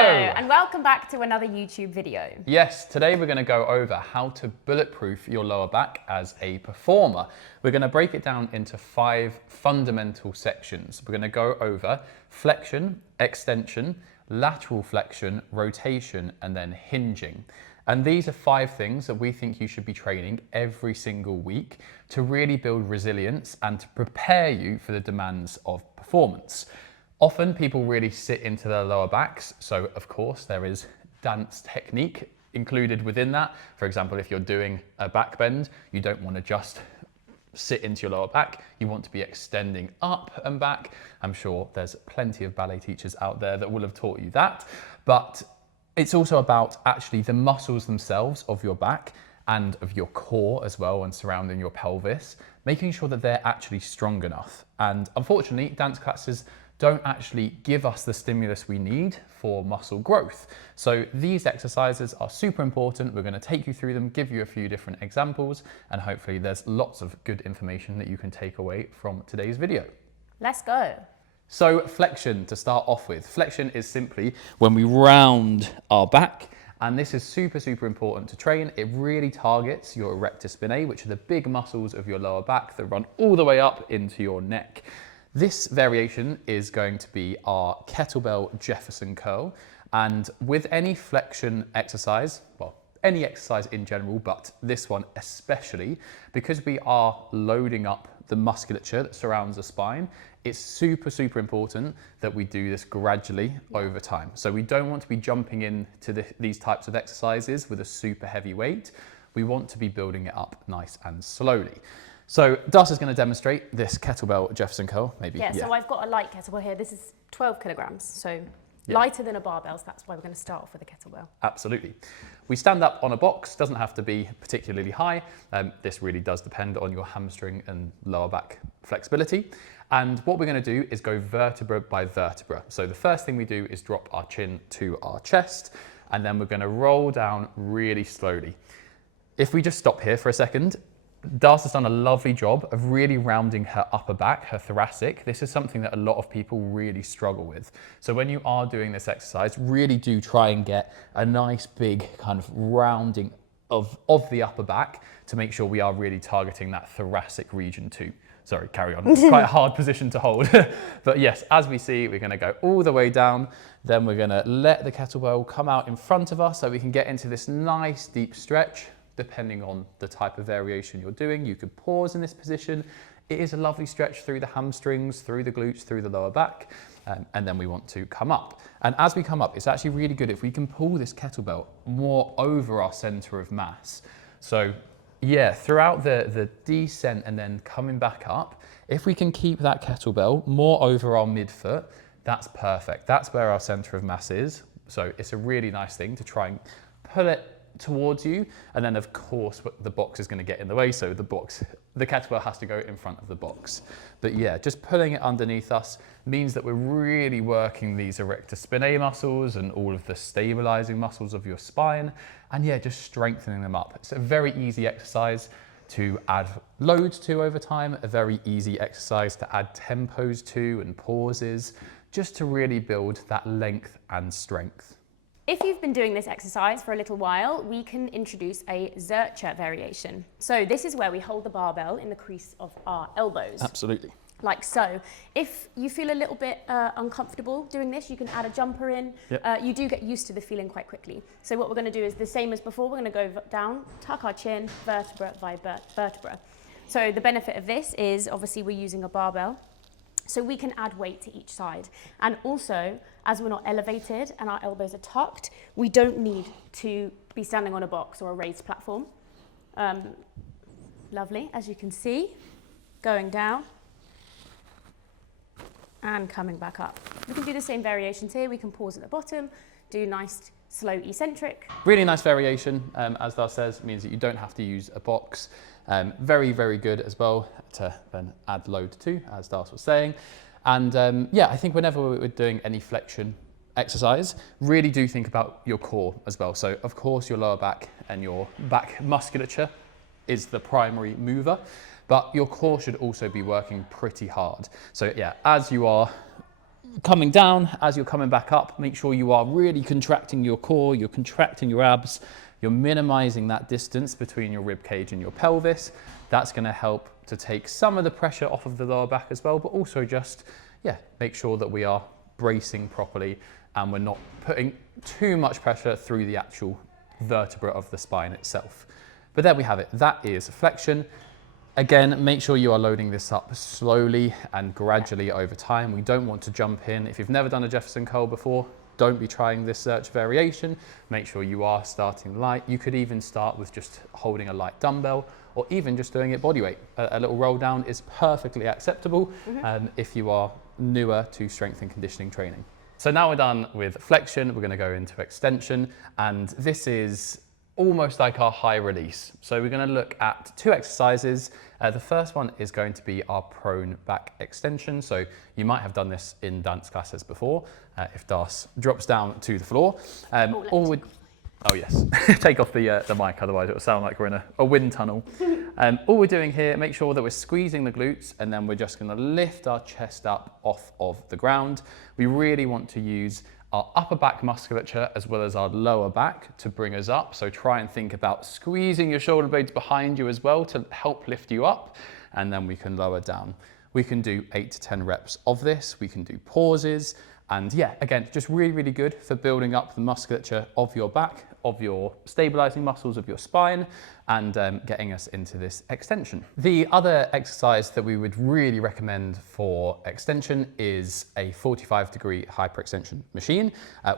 and welcome back to another YouTube video. Yes, today we're going to go over how to bulletproof your lower back as a performer. We're going to break it down into 5 fundamental sections. We're going to go over flexion, extension, lateral flexion, rotation, and then hinging. And these are 5 things that we think you should be training every single week to really build resilience and to prepare you for the demands of performance. Often people really sit into their lower backs, so of course there is dance technique included within that. For example, if you're doing a back bend, you don't want to just sit into your lower back, you want to be extending up and back. I'm sure there's plenty of ballet teachers out there that will have taught you that, but it's also about actually the muscles themselves of your back and of your core as well and surrounding your pelvis, making sure that they're actually strong enough. And unfortunately, dance classes don't actually give us the stimulus we need for muscle growth. So these exercises are super important. We're going to take you through them, give you a few different examples, and hopefully there's lots of good information that you can take away from today's video. Let's go. So flexion to start off with. Flexion is simply when we round our back, and this is super, super important to train. It really targets your erector spinae, which are the big muscles of your lower back that run all the way up into your neck. This variation is going to be our kettlebell Jefferson curl, and with any flexion exercise, well, any exercise in general, but this one especially, because we are loading up the musculature that surrounds the spine, it's super, super important that we do this gradually over time. So we don't want to be jumping into these types of exercises with a super heavy weight. We want to be building it up nice and slowly. So Darcy's going to demonstrate this kettlebell Jefferson curl, maybe. Yeah, so I've got a light kettlebell here. This is 12 kilograms, so lighter than a barbell, so that's why we're going to start off with a kettlebell. Absolutely. We stand up on a box, doesn't have to be particularly high. This really does depend on your hamstring and lower back flexibility. And what we're going to do is go vertebra by vertebra. So the first thing we do is drop our chin to our chest, and then we're going to roll down really slowly. If we just stop here for a second, Darcy's done a lovely job of really rounding her upper back, her thoracic. This is something that a lot of people really struggle with. So when you are doing this exercise, really do try and get a nice big kind of rounding of the upper back to make sure we are really targeting that thoracic region too. Sorry, carry on. It's quite a hard position to hold. But yes, as we see, we're going to go all the way down. Then we're going to let the kettlebell come out in front of us so we can get into this nice deep stretch. Depending on the type of variation you're doing, you could pause in this position. It is a lovely stretch through the hamstrings, through the glutes, through the lower back, and then we want to come up. And as we come up, it's actually really good if we can pull this kettlebell more over our center of mass. So yeah, throughout the descent and then coming back up, if we can keep that kettlebell more over our midfoot, that's perfect. That's where our center of mass is. So it's a really nice thing to try and pull it towards you, and then of course the box is going to get in the way, so the kettlebell has to go in front of the box. But yeah, just pulling it underneath us means that we're really working these erector spinae muscles and all of the stabilizing muscles of your spine, and yeah, just strengthening them up. It's a very easy exercise to add loads to over time, a very easy exercise to add tempos to and pauses, just to really build that length and strength. If you've been doing this exercise for a little while, we can introduce a Zercher variation. So this is where we hold the barbell in the crease of our elbows. Absolutely. Like so. If you feel a little bit uncomfortable doing this, you can add a jumper in. Yep. You do get used to the feeling quite quickly. So what we're going to do is the same as before. We're going to go down, tuck our chin, vertebra by vertebra. So the benefit of this is obviously we're using a barbell, so we can add weight to each side. And also, as we're not elevated and our elbows are tucked, we don't need to be standing on a box or a raised platform. Lovely, as you can see, going down and coming back up. We can do the same variations here. We can pause at the bottom, do nice, slow, eccentric. Really nice variation, as Dar says, means that you don't have to use a box. Very, very good as well to then add load to, as Darcy was saying. And yeah, I think whenever we're doing any flexion exercise, really do think about your core as well. So of course your lower back and your back musculature is the primary mover, but your core should also be working pretty hard. So yeah, as you are coming down, as you're coming back up, make sure you are really contracting your core, you're contracting your abs, you're minimizing that distance between your rib cage and your pelvis. That's going to help to take some of the pressure off of the lower back as well, but also just, yeah, make sure that we are bracing properly and we're not putting too much pressure through the actual vertebra of the spine itself. But there we have it. That is flexion. Again, make sure you are loading this up slowly and gradually over time. We don't want to jump in. If you've never done a Jefferson curl before, don't be trying this search variation. Make sure you are starting light. You could even start with just holding a light dumbbell or even just doing it body weight. A little roll down is perfectly acceptable if you are newer to strength and conditioning training. So now we're done with flexion, we're going to go into extension, and this is almost like our high release. So we're going to look at 2 exercises. The first one is going to be our prone back extension. So you might have done this in dance classes before. If Darcy drops down to the floor, oh yes, take off the mic, otherwise it will sound like we're in a wind tunnel. All we're doing here, make sure that we're squeezing the glutes, and then we're just going to lift our chest up off of the ground. We really want to use our upper back musculature as well as our lower back to bring us up. So try and think about squeezing your shoulder blades behind you as well to help lift you up, and then we can lower down. We can do 8 to 10 reps of this. We can do pauses. And yeah, again, just really, really good for building up the musculature of your back, of your stabilizing muscles of your spine, and getting us into this extension. The other exercise that we would really recommend for extension is a 45-degree hyperextension machine.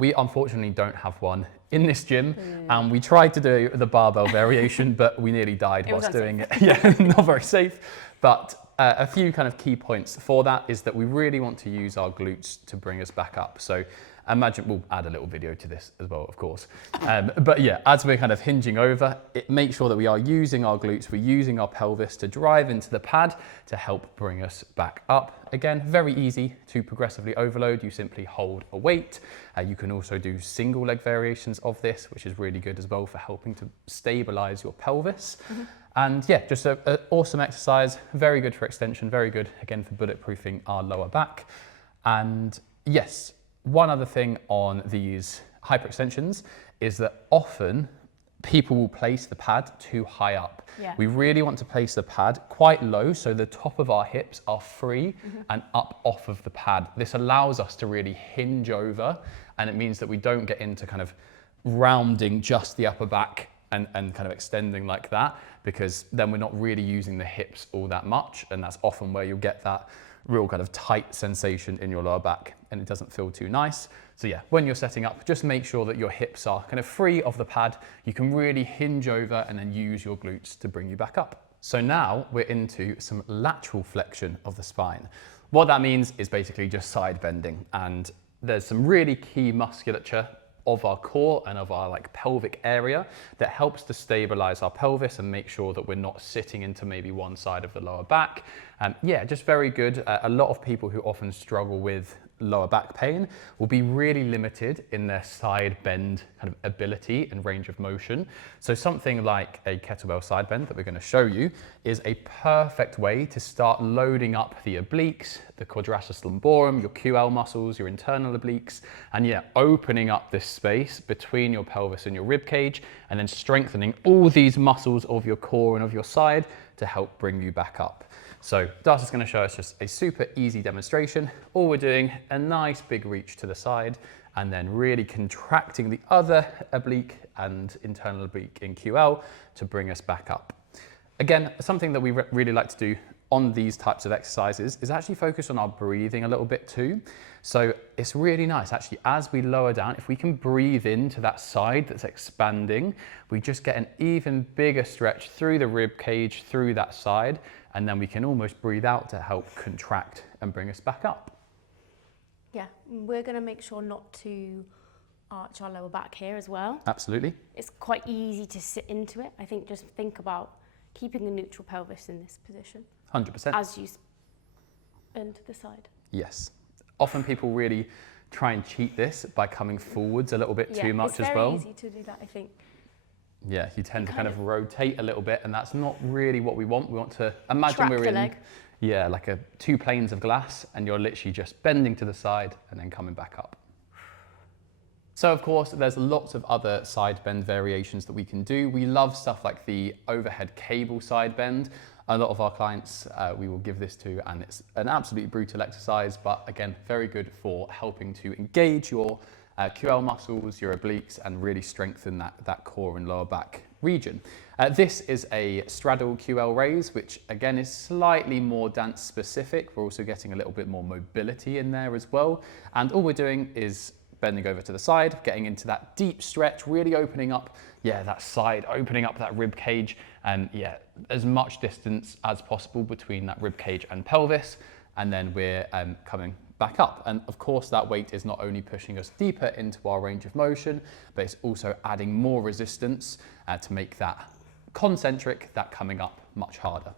We unfortunately don't have one in this gym, and we tried to do the barbell variation, but we nearly died whilst doing it. Yeah, not very safe. But a few kind of key points for that is that we really want to use our glutes to bring us back up. So imagine, we'll add a little video to this as well, of course. But yeah, as we're kind of hinging over, make sure that we are using our glutes, we're using our pelvis to drive into the pad to help bring us back up. Again, very easy to progressively overload. You simply hold a weight. You can also do single leg variations of this, which is really good as well for helping to stabilize your pelvis. And yeah, just an awesome exercise, very good for extension, very good, again, for bulletproofing our lower back. And yes, one other thing on these hyperextensions is that often people will place the pad too high up. Yeah. We really want to place the pad quite low so the top of our hips are free and up off of the pad. This allows us to really hinge over, and it means that we don't get into kind of rounding just the upper back and kind of extending like that, because then we're not really using the hips all that much, and that's often where you'll get that real kind of tight sensation in your lower back, and it doesn't feel too nice. So yeah, when you're setting up, just make sure that your hips are kind of free of the pad. You can really hinge over and then use your glutes to bring you back up. So now we're into some lateral flexion of the spine. What that means is basically just side bending, and there's some really key musculature of our core and of our like pelvic area that helps to stabilize our pelvis and make sure that we're not sitting into maybe one side of the lower back. Yeah, just very good. A lot of people who often struggle with lower back pain will be really limited in their side bend kind of ability and range of motion. So something like a kettlebell side bend that we're going to show you is a perfect way to start loading up the obliques, the quadratus lumborum, your QL muscles, your internal obliques, and yeah, opening up this space between your pelvis and your rib cage, and then strengthening all these muscles of your core and of your side to help bring you back up. So Darcy's going to show us just a super easy demonstration. All we're doing, a nice big reach to the side, and then really contracting the other oblique and internal oblique in QL to bring us back up. Again, something that we really like to do on these types of exercises is actually focus on our breathing a little bit too. So it's really nice actually, as we lower down, if we can breathe into that side that's expanding, we just get an even bigger stretch through the rib cage, through that side, and then we can almost breathe out to help contract and bring us back up. Yeah, we're going to make sure not to arch our lower back here as well. Absolutely. It's quite easy to sit into it. I think just think about keeping a neutral pelvis in this position. 100%. As you bend to the side. Yes. Often people really try and cheat this by coming forwards a little bit too much as well. It's very easy to do that, I think. Yeah, you tend to kind of rotate a little bit, and that's not really what we want. We want to imagine Track we're the in. leg. Yeah, like two planes of glass, and you're literally just bending to the side and then coming back up. So of course, there's lots of other side bend variations that we can do. We love stuff like the overhead cable side bend. A lot of our clients, we will give this to, and it's an absolutely brutal exercise, but again, very good for helping to engage your QL muscles, your obliques, and really strengthen that core and lower back region. This is a straddle QL raise, which again is slightly more dance specific. We're also getting a little bit more mobility in there as well. And all we're doing is bending over to the side, getting into that deep stretch, really opening up, that side, opening up that rib cage, and as much distance as possible between that rib cage and pelvis. And then we're coming back up. And of course, that weight is not only pushing us deeper into our range of motion, but it's also adding more resistance to make that concentric, that coming up much harder.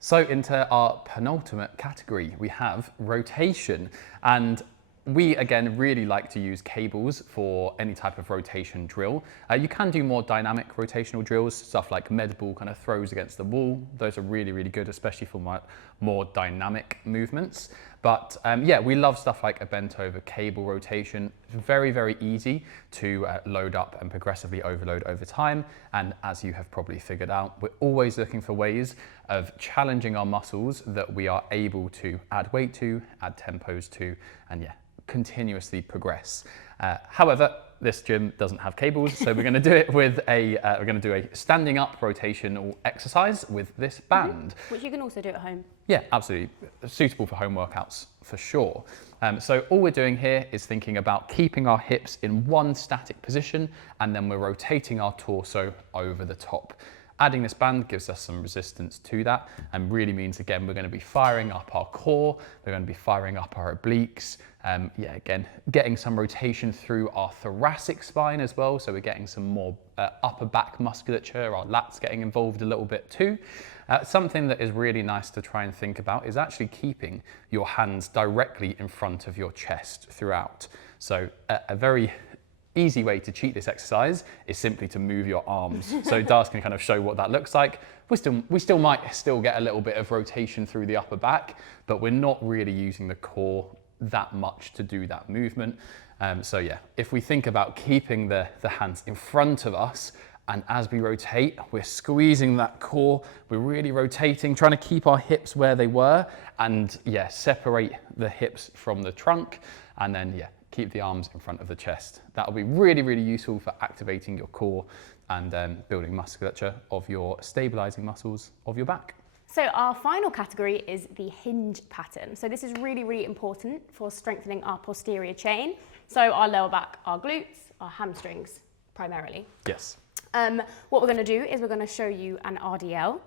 So into our penultimate category, we have rotation. And we, again, really like to use cables for any type of rotation drill. You can do more dynamic rotational drills, stuff like med ball kind of throws against the wall. Those are really, really good, especially for more dynamic movements. But we love stuff like a bent over cable rotation. Very, very easy to load up and progressively overload over time. And as you have probably figured out, we're always looking for ways of challenging our muscles that we are able to add weight to, add tempos to, and continuously progress. However, this gym doesn't have cables, so we're going to do it with we're going to do a standing up rotational exercise with this band. Which you can also do at home. Yeah, absolutely. Suitable for home workouts for sure. So all we're doing here is thinking about keeping our hips in one static position, and then we're rotating our torso over the top. Adding this band gives us some resistance to that, and really means, again, we're going to be firing up our core, we're going to be firing up our obliques, again, getting some rotation through our thoracic spine as well, so we're getting some more upper back musculature, our lats getting involved a little bit too. Something that is really nice to try and think about is actually keeping your hands directly in front of your chest throughout. So a very easy way to cheat this exercise is simply to move your arms. So Darcy can kind of show what that looks like. We still might get a little bit of rotation through the upper back, but we're not really using the core that much to do that movement. If we think about keeping the hands in front of us, and as we rotate, we're squeezing that core, we're really rotating, trying to keep our hips where they were, and separate the hips from the trunk, and then keep the arms in front of the chest. That'll be really, really useful for activating your core and building musculature of your stabilizing muscles of your back. So our final category is the hinge pattern. So this is really, really important for strengthening our posterior chain. So our lower back, our glutes, our hamstrings primarily. Yes. What we're going to do is we're going to show you an RDL.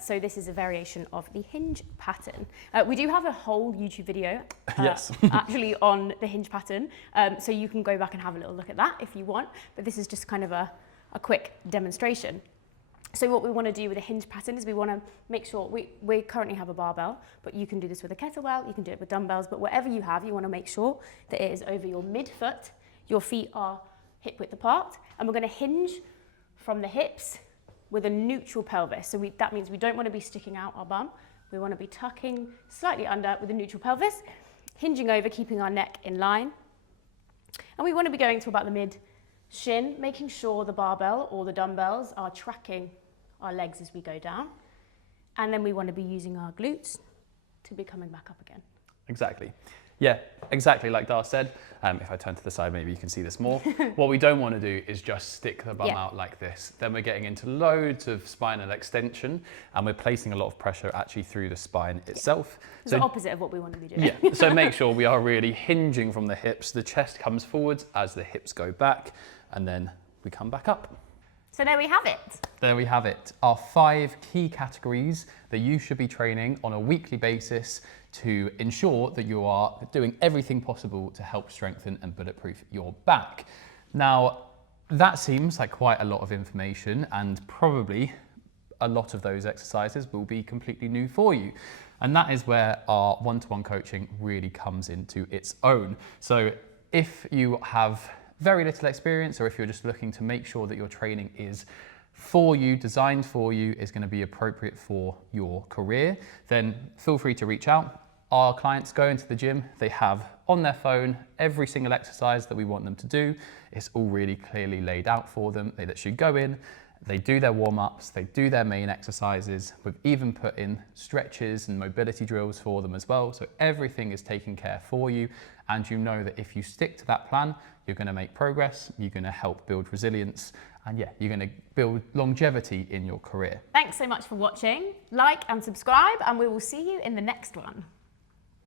So this is a variation of the hinge pattern. We do have a whole YouTube video yes. actually on the hinge pattern. So you can go back and have a little look at that if you want. But this is just kind of a quick demonstration. So what we want to do with a hinge pattern is we want to make sure, we currently have a barbell, but you can do this with a kettlebell, you can do it with dumbbells, but whatever you have, you want to make sure that it is over your midfoot, your feet are hip width apart, and we're going to hinge from the hips with a neutral pelvis. So that means we don't want to be sticking out our bum, we want to be tucking slightly under with a neutral pelvis, hinging over, keeping our neck in line, and we want to be going to about the mid shin, making sure the barbell or the dumbbells are tracking our legs as we go down. And then we want to be using our glutes to be coming back up again. Exactly. Yeah, exactly like Dar said. If I turn to the side, maybe you can see this more. What we don't want to do is just stick the bum out like this. Then we're getting into loads of spinal extension, and we're placing a lot of pressure actually through the spine itself. It's the opposite of what we want to be doing. Yeah, so make sure we are really hinging from the hips. The chest comes forwards as the hips go back, and then we come back up. So there we have it. There we have it. Our 5 key categories that you should be training on a weekly basis to ensure that you are doing everything possible to help strengthen and bulletproof your back. Now, that seems like quite a lot of information, and probably a lot of those exercises will be completely new for you. And that is where our one-to-one coaching really comes into its own. So if you have very little experience, or if you're just looking to make sure that your training is for you, designed for you, is going to be appropriate for your career, then feel free to reach out. Our clients go into the gym, they have on their phone every single exercise that we want them to do. It's all really clearly laid out for them. They literally go in, they do their warm-ups, they do their main exercises. We've even put in stretches and mobility drills for them as well. So everything is taken care for you. And you know that if you stick to that plan, you're going to make progress, you're going to help build resilience, and yeah, you're going to build longevity in your career. Thanks so much for watching. Like and subscribe, and we will see you in the next one.